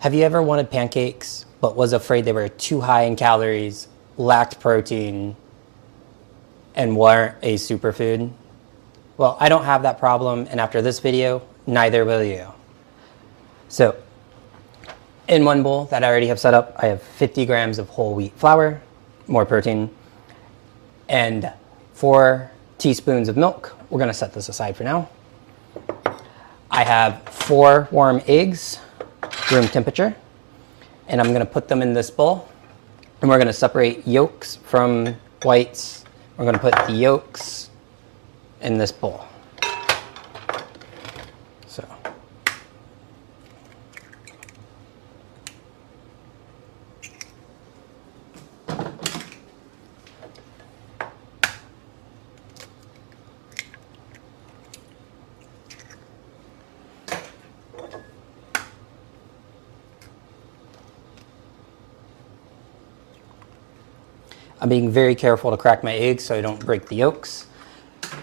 Have you ever wanted pancakes but was afraid they were too high in calories, lacked protein, and weren't a superfood? Well, I don't have that problem, and after this video, neither will you. So, in one bowl that I already have set up, I have 50 grams of whole wheat flour, more protein, and 4 teaspoons of milk. We're gonna set this aside for now. I have 4 warm eggs, room temperature, and I'm gonna put them in this bowl, and we're gonna separate yolks from whites. We're gonna put the yolks in this bowl. So. I'm being very careful to crack my eggs so I don't break the yolks,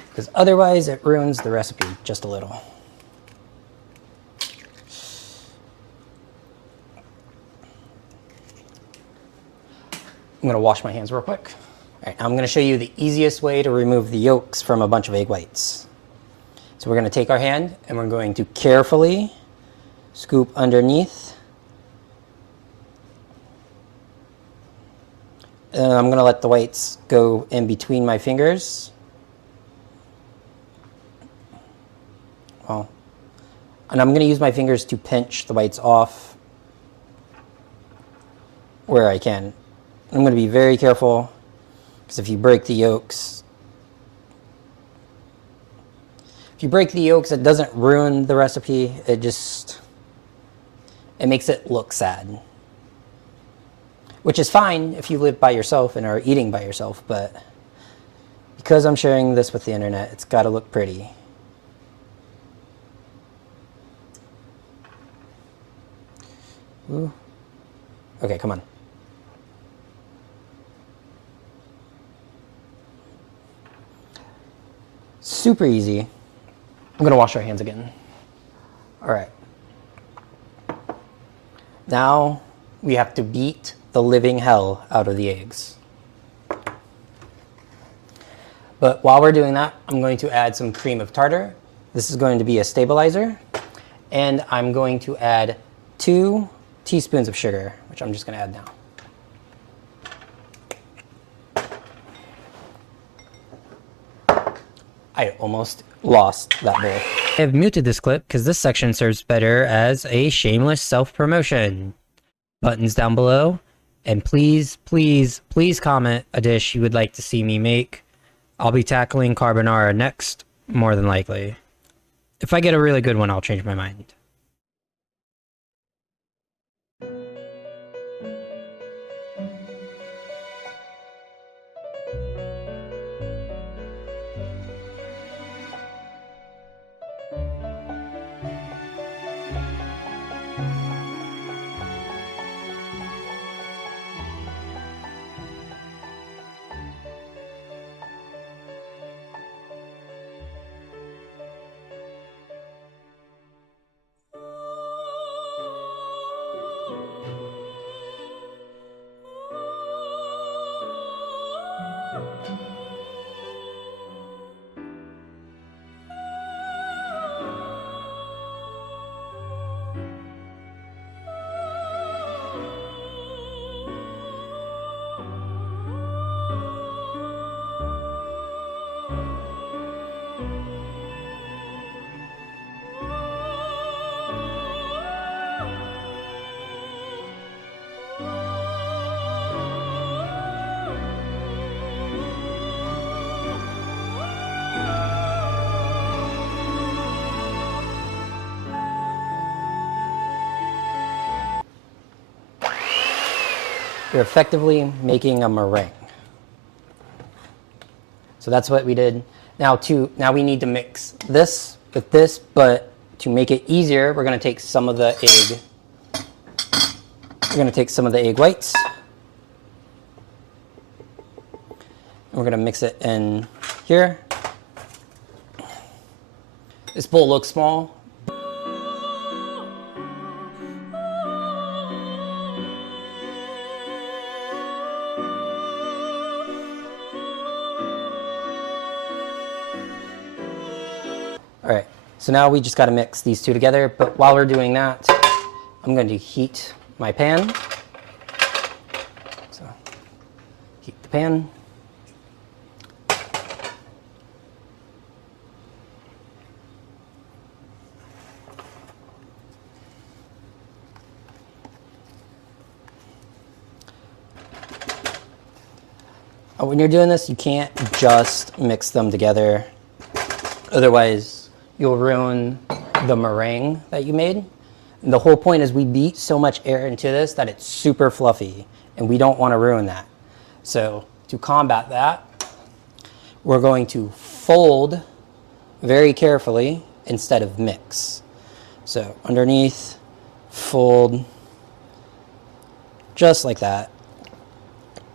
because otherwise it ruins the recipe just a little. I'm gonna wash my hands real quick. All right, I'm gonna show you the easiest way to remove the yolks from a bunch of egg whites. So we're gonna take our hand and we're going to carefully scoop underneath. And I'm gonna let the whites go in between my fingers. Well, and I'm gonna use my fingers to pinch the whites off where I can. I'm gonna be very careful, because if you break the yolks, it doesn't ruin the recipe, it makes it look sad. Which is fine if you live by yourself and are eating by yourself, but because I'm sharing this with the internet, it's gotta look pretty. Ooh. Okay, come on. Super easy. I'm gonna wash our hands again. All right. Now we have to beat the living hell out of the eggs. But while we're doing that, I'm going to add some cream of tartar. This is going to be a stabilizer. And I'm going to add 2 teaspoons of sugar, which I'm just gonna add now. I almost lost that bowl. I have muted this clip because this section serves better as a shameless self-promotion. Buttons down below. And please, please, please comment a dish you would like to see me make. I'll be tackling carbonara next, more than likely. If I get a really good one, I'll change my mind. You're effectively making a meringue. So that's what we did. Now we need to mix this with this, but to make it easier, we're going to take some of the egg. We're going to take some of the egg whites. And we're going to mix it in here. This bowl looks small. So now we just got to mix these two together, but while we're doing that, I'm going to heat my pan. So heat the pan. When you're doing this, you can't just mix them together. Otherwise, you'll ruin the meringue that you made. And the whole point is we beat so much air into this that it's super fluffy, and we don't want to ruin that. So to combat that, we're going to fold very carefully instead of mix. So underneath, fold, just like that.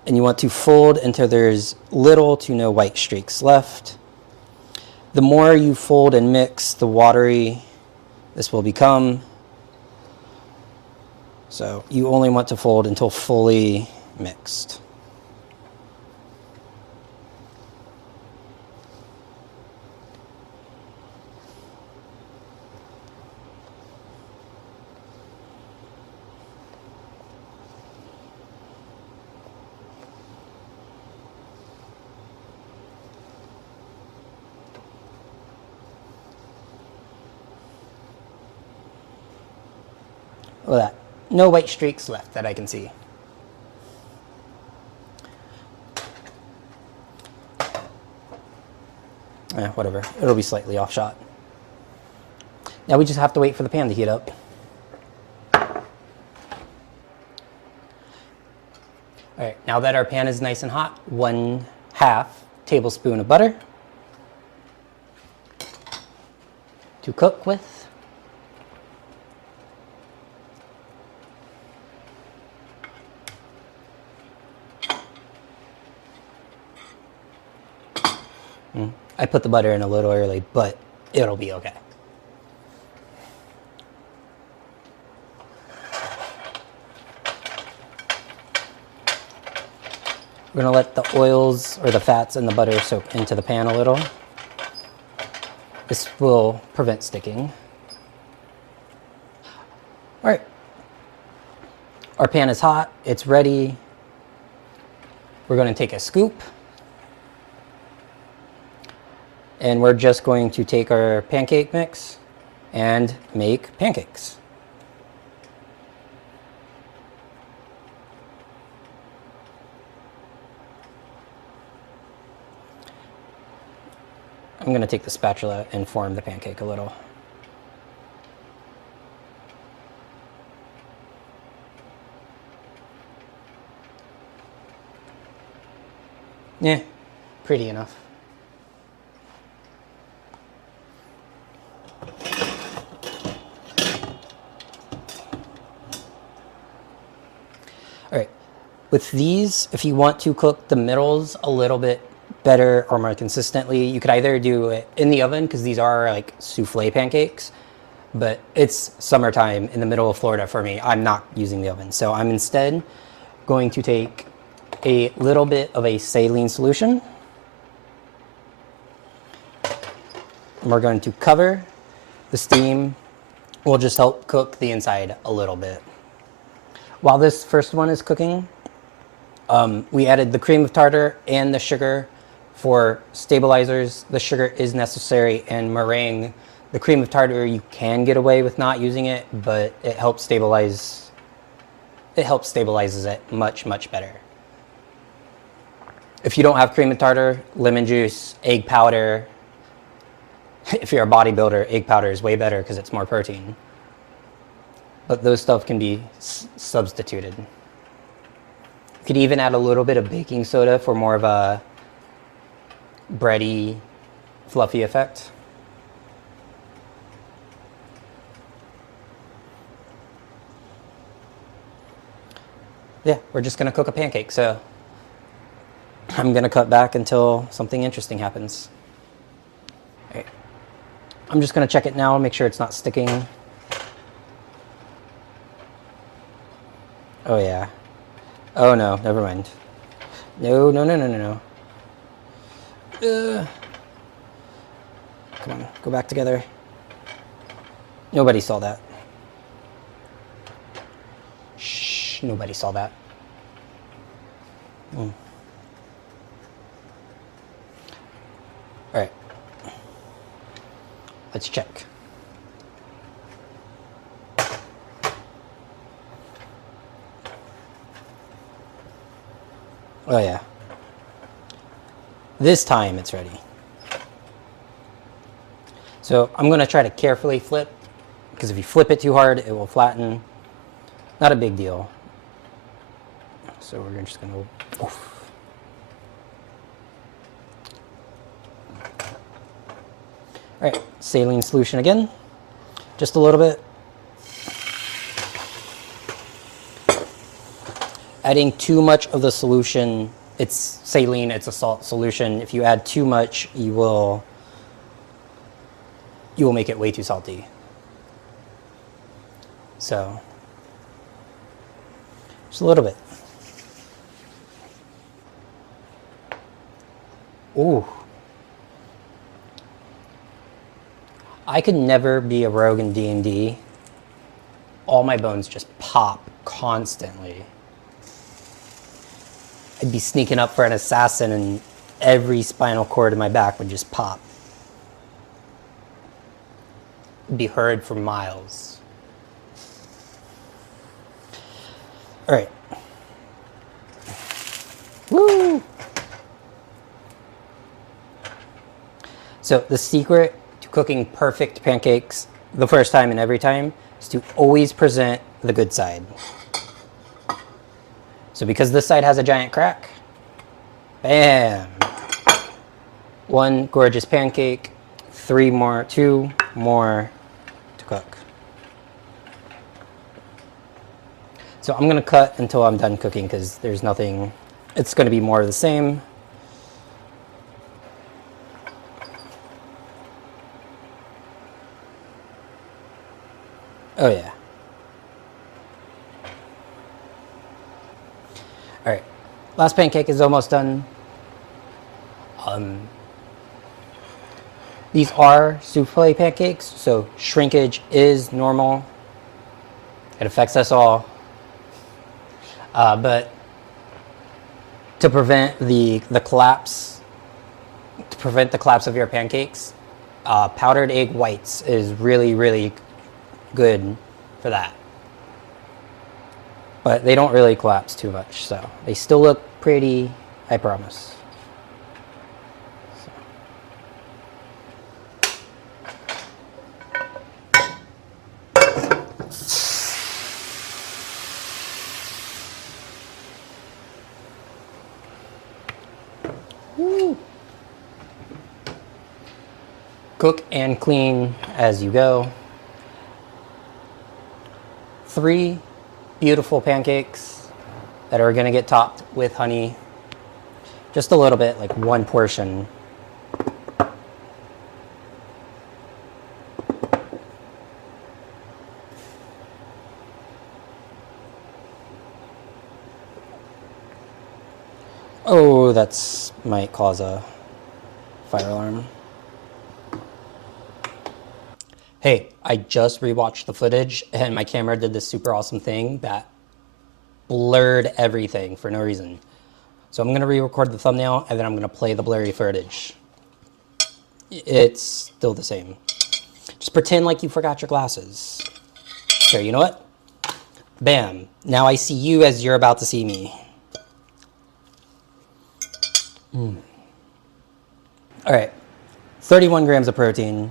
And you want to fold until there's little to no white streaks left. The more you fold and mix, the watery this will become. So you only want to fold until fully mixed. Look at that. No white streaks left that I can see. Whatever. It'll be slightly off shot. Now we just have to wait for the pan to heat up. All right, now that our pan is nice and hot, 1/2 tablespoon of butter to cook with. I put the butter in a little early, but it'll be okay. We're going to let the oils or the fats and the butter soak into the pan a little. This will prevent sticking. All right. Our pan is hot. It's ready. We're going to take a scoop. And we're just going to take our pancake mix and make pancakes. I'm going to take the spatula and form the pancake a little. Yeah, pretty enough. All right, with these, if you want to cook the middles a little bit better or more consistently, you could either do it in the oven, because these are like souffle pancakes, but it's summertime in the middle of Florida for me. I'm not using the oven. So I'm instead going to take a little bit of a saline solution, and we're going to cover. The steam will just help cook the inside a little bit. While this first one is cooking, we added the cream of tartar and the sugar for stabilizers. The sugar is necessary, and meringue, the cream of tartar, you can get away with not using it, but it helps stabilize. It helps stabilizes it much, much better. If you don't have cream of tartar, lemon juice, egg powder. If you're a bodybuilder, egg powder is way better because it's more protein. But those stuff can be substituted. You could even add a little bit of baking soda for more of a bready, fluffy effect. Yeah, we're just going to cook a pancake, so I'm going to cut back until something interesting happens. All right. I'm just going to check it now, make sure it's not sticking. Oh yeah. Oh no, never mind. No. Come on, go back together. Nobody saw that. Shh, nobody saw that. All right. Let's check. Oh yeah. This time it's ready. So I'm going to try to carefully flip, because if you flip it too hard, it will flatten. Not a big deal. So we're just going to... Oof. All right, saline solution again. Just a little bit. Adding too much of the solution, it's saline, it's a salt solution. If you add too much, you will make it way too salty. So, just a little bit. Ooh. I could never be a rogue in D&D. All my bones just pop constantly. I'd be sneaking up for an assassin and every spinal cord in my back would just pop. It'd be heard for miles. All right. Woo! So the secret to cooking perfect pancakes the first time and every time is to always present the good side. So because this side has a giant crack, bam! One gorgeous pancake, two more to cook. So I'm gonna cut until I'm done cooking because there's nothing, it's gonna be more of the same. Oh yeah. All right, last pancake is almost done. These are souffle pancakes, so shrinkage is normal. It affects us all. But to prevent the collapse, of your pancakes, powdered egg whites is really, really good for that. But they don't really collapse too much, so they still look pretty, I promise. Woo. Cook and clean as you go. 3 beautiful pancakes that are going to get topped with honey. Just a little bit, like 1 portion. Oh, that's might cause a fire alarm. Hey, I just rewatched the footage and my camera did this super awesome thing that blurred everything for no reason. So I'm going to re-record the thumbnail and then I'm going to play the blurry footage. It's still the same. Just pretend like you forgot your glasses. Here, you know what? Bam. Now I see you as you're about to see me. All right, 31 grams of protein,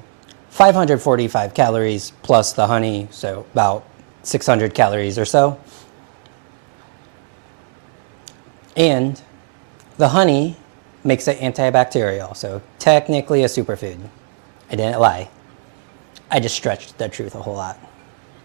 545 calories plus the honey, so about 600 calories or so. And the honey makes it antibacterial, so technically a superfood. I didn't lie. I just stretched the truth a whole lot.